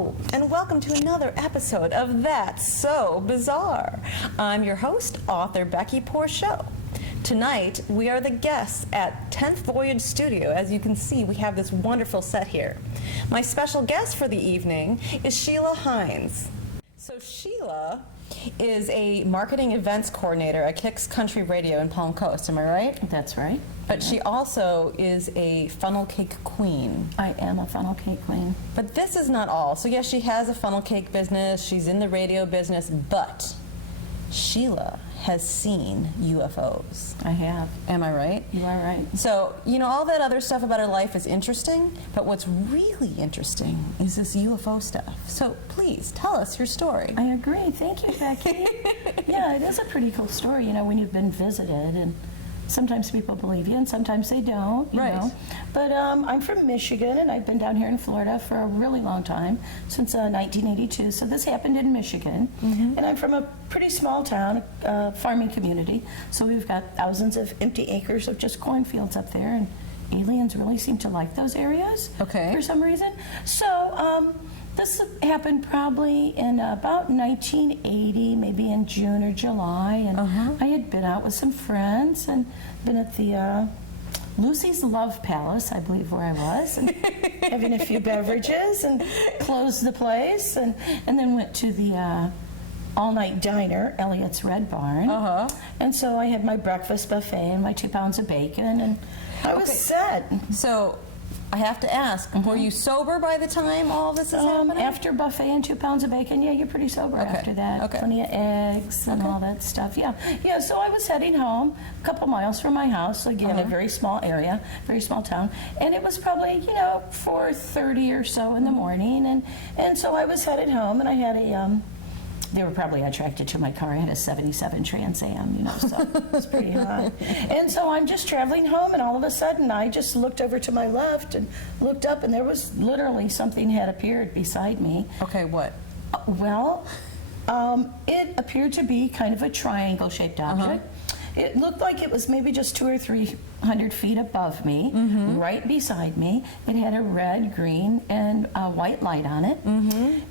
Hello, and welcome to another episode of That's So Bizarre. I'm your host, author Becky Porchot. Tonight, we are the guests at 10th Voyage Studio. As you can see, we have this wonderful set here. My special guest for the evening is Sheila Hines. So Sheila is a marketing events coordinator at Kicks Country Radio in Palm Coast, am I right? That's right. But she also is a funnel cake queen. I am a funnel cake queen. But this is not all. So yes, she has a funnel cake business, she's in the radio business, but Sheila has seen UFOs. I have. Am I right? You are right. So, you know, all that other stuff about her life is interesting, but what's really interesting is this UFO stuff. So please, tell us your story. I agree. Thank you, Becky. Yeah, it is a pretty cool story, you know, when you've been visited, and sometimes people believe you and sometimes they don't, you know. But I'm from Michigan, and I've been down here in Florida for a really long time, since 1982. So this happened in Michigan. And I'm from a pretty small town, farming community. So we've got thousands of empty acres of just cornfields up there, and aliens really seem to like those areas for some reason. So this happened probably in about 1980, maybe in June or July, and I had been out with some friends and been at the Lucy's Love Palace, I believe where I was, and having a few beverages, and closed the place, and then went to the all-night diner, Elliot's Red Barn. And so I had my breakfast buffet and my 2 pounds of bacon, and I was set. So I have to ask, were you sober by the time all this is happening? After buffet and 2 pounds of bacon, yeah, you're pretty sober after that. Plenty of eggs and all that stuff. Yeah, so I was heading home, a couple miles from my house, again, a very small area, very small town, and it was probably, you know, 4:30 or so in the morning, and so I was headed home, and I had a, they were probably attracted to my car. I had a 77 Trans Am, you know, so it's pretty hot. And so I'm just traveling home, and all of a sudden I just looked over to my left and looked up, and there was literally something had appeared beside me. Okay, what? Well, it appeared to be kind of a triangle-shaped object. It looked like it was maybe just 200 or 300 feet above me, right beside me. It had a red, green, and white light on it.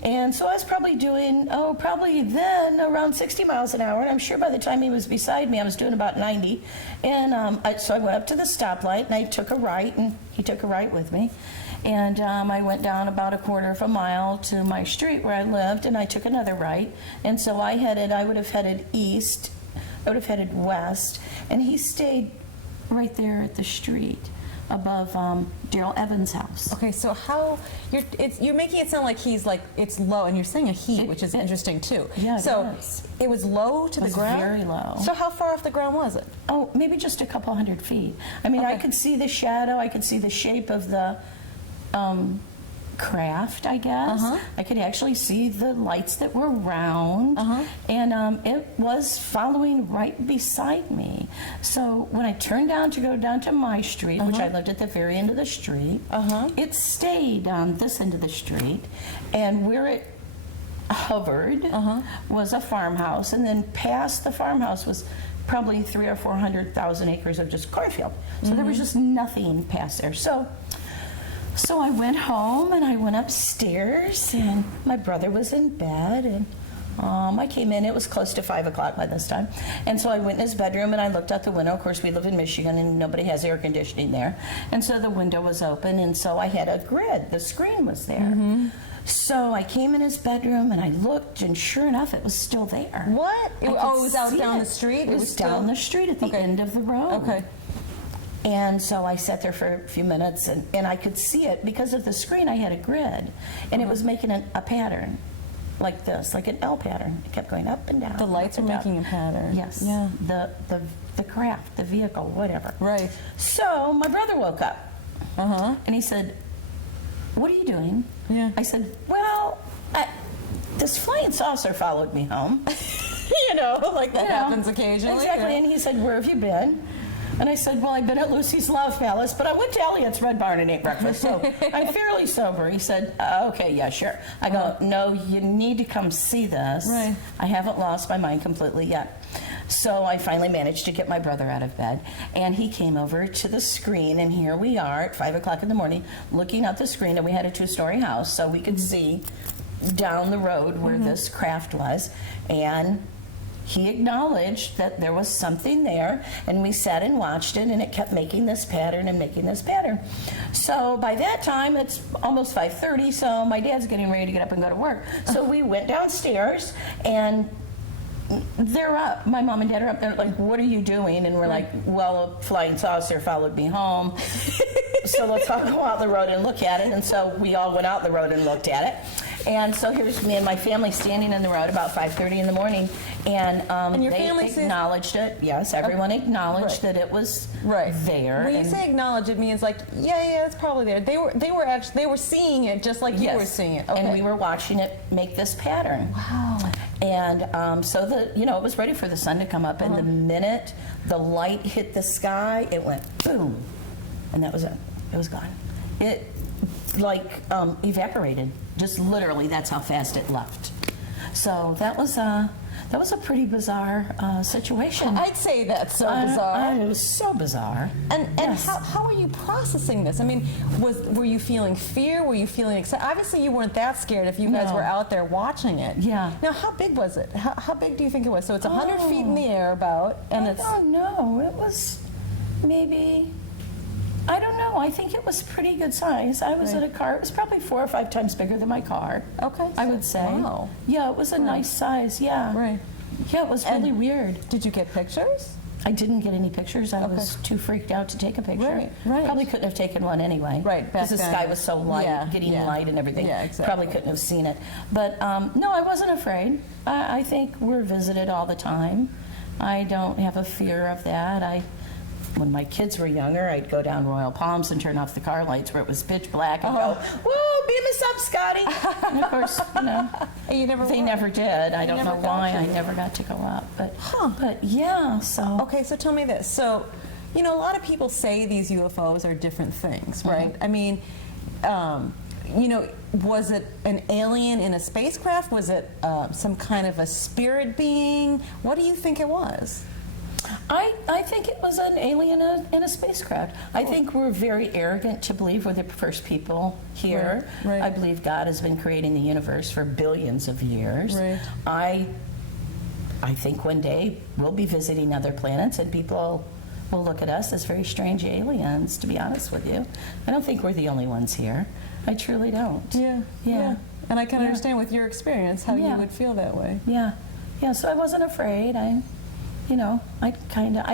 And so I was probably doing, probably then around 60 miles an hour. And I'm sure by the time he was beside me, I was doing about 90. And so I went up to the stoplight, and I took a right, and he took a right with me. And I went down about a quarter of a mile to my street where I lived, and I took another right. And so I would have headed east. I would have headed west, and he stayed right there at the street above Daryl Evans' house. Okay, so how you're making it sound like he's like it's low, and you're saying a he, which is interesting too. Yeah, so it was low to the ground. Very low. So how far off the ground was it? Oh, maybe just a couple hundred feet. I mean, I could see the shadow. I could see the shape of the craft, I guess. I could actually see the lights that were round, and it was following right beside me. So when I turned down to go down to my street, which I lived at the very end of the street, it stayed on this end of the street, and where it hovered was a farmhouse, and then past the farmhouse was probably 300,000 or 400,000 acres of just cornfield. So there was just nothing past there. So I went home, and I went upstairs, and my brother was in bed, and I came in. It was close to 5 o'clock by this time. And so I went in his bedroom, and I looked out the window. Of course, we live in Michigan, and nobody has air conditioning there. And so the window was open, and so I had a grid. The screen was there. So I came in his bedroom, and I looked, and sure enough, it was still there. What? It was out down the street? It was down the street at the end of the road. Okay. And so I sat there for a few minutes, and I could see it. Because of the screen, I had a grid, and it was making a pattern like this, like an L pattern. It kept going up and down. The lights were making a pattern. Yes. Yeah. The craft, the vehicle, whatever. Right. So my brother woke up, and he said, "What are you doing?" Yeah. I said, "Well, this flying saucer followed me home." You know, like that happens occasionally. Exactly. And he said, "Where have you been?" And I said, "Well, I've been at Lucy's Love Palace, but I went to Elliot's Red Barn and ate breakfast, so I'm fairly sober." He said, "Okay, yeah, sure." I go, "No, you need to come see this. Right. I haven't lost my mind completely yet." So I finally managed to get my brother out of bed, and he came over to the screen, and here we are at 5 o'clock in the morning looking at the screen, and we had a 2-story house, so we could see down the road where this craft was, and he acknowledged that there was something there, and we sat and watched it, and it kept making this pattern and making this pattern. So by that time, it's almost 5:30, so my dad's getting ready to get up and go to work. So we went downstairs, and they're up. My mom and dad are up there like, what are you doing? And we're like, well, a flying saucer followed me home. So let's all go out the road and look at it. And so we all went out the road and looked at it. And so here's me and my family standing in the road about 5:30 in the morning, and your they family sees- acknowledged it. Yes, everyone acknowledged Right. that it was Right. there. When you and- say acknowledge, it means like, yeah, it's probably there. They were seeing it just like you Yes. were seeing it. Okay. And we were watching it make this pattern. Wow. And so it was ready for the sun to come up, and the minute the light hit the sky, it went boom, and that was it. It was gone. It evaporated. Just literally, that's how fast it left. So that was a pretty bizarre situation. I'd say that's so bizarre. It was so bizarre. And Yes. how are you processing this? I mean, were you feeling fear? Were you feeling excited? Obviously, you weren't that scared if you guys No. were out there watching it. Yeah. Now, how big was it? How big do you think it was? So it's 100 feet in the air about, and it's... I don't know. It was maybe, I don't know. I think it was pretty good size. I was in a car. It was probably 4 or 5 times bigger than my car. Okay. I would say. Wow. Yeah, it was a nice size. Yeah. Right. Yeah, it was really weird. Did you get pictures? I didn't get any pictures. I was too freaked out to take a picture. Right. Probably couldn't have taken one anyway. Right, back because the then. sky was so light, Yeah, getting yeah. light and everything. Yeah, exactly. Probably couldn't have seen it. But no, I wasn't afraid. I think we're visited all the time. I don't have a fear of that. When my kids were younger, I'd go down Royal Palms and turn off the car lights where it was pitch black and go, "Whoa, beam us up, Scotty!" And of course, You never they were. never did. I don't never know got why. to. I never got to go up. But yeah, so. Okay, so tell me this. So, a lot of people say these UFOs are different things, right? I mean, was it an alien in a spacecraft? Was it some kind of a spirit being? What do you think it was? I think it was an alien in a spacecraft. I think we're very arrogant to believe we're the first people here. Right. I believe God has been creating the universe for billions of years. Right. I think one day we'll be visiting other planets and people will look at us as very strange aliens, to be honest with you. I don't think we're the only ones here. I truly don't. Yeah. And I can understand with your experience how Yeah. you would feel that way. Yeah. So I wasn't afraid. I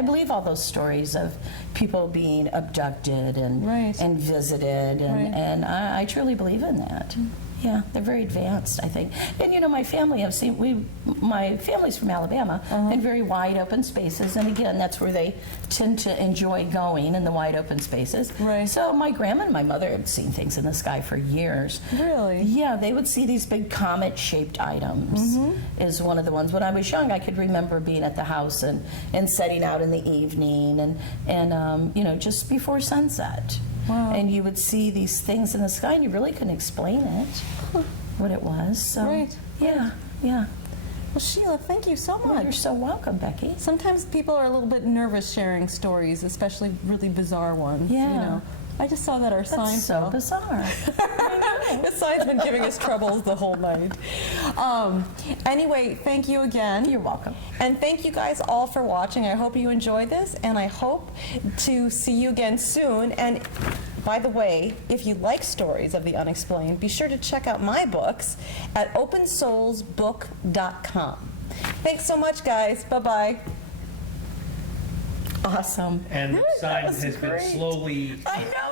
believe all those stories of people being abducted and Right. and visited, Right. and I truly believe in that. Yeah, they're very advanced, I think. And my family have seen, my family's from Alabama, and very wide open spaces, and again, that's where they tend to enjoy going, in the wide open spaces. Right. So my grandma and my mother had seen things in the sky for years. Really? Yeah, they would see these big comet-shaped items is one of the ones. When I was young, I could remember being at the house and setting out in the evening and just before sunset. Wow. And you would see these things in the sky, and you really couldn't explain it, what it was. So, Right. yeah. Well, Sheila, thank you so Well, you're much. so welcome, Becky. Sometimes people are a little bit nervous sharing stories, especially really bizarre ones. Yeah. I just saw that our sign That's so fell. bizarre. The sign's been giving us troubles the whole night. Anyway, thank you again. You're welcome. And thank you guys all for watching. I hope you enjoyed this, and I hope to see you again soon. And by the way, if you like stories of the unexplained, be sure to check out my books at opensoulsbook.com. Thanks so much, guys. Bye-bye. Awesome. And the sign was has been great. slowly I know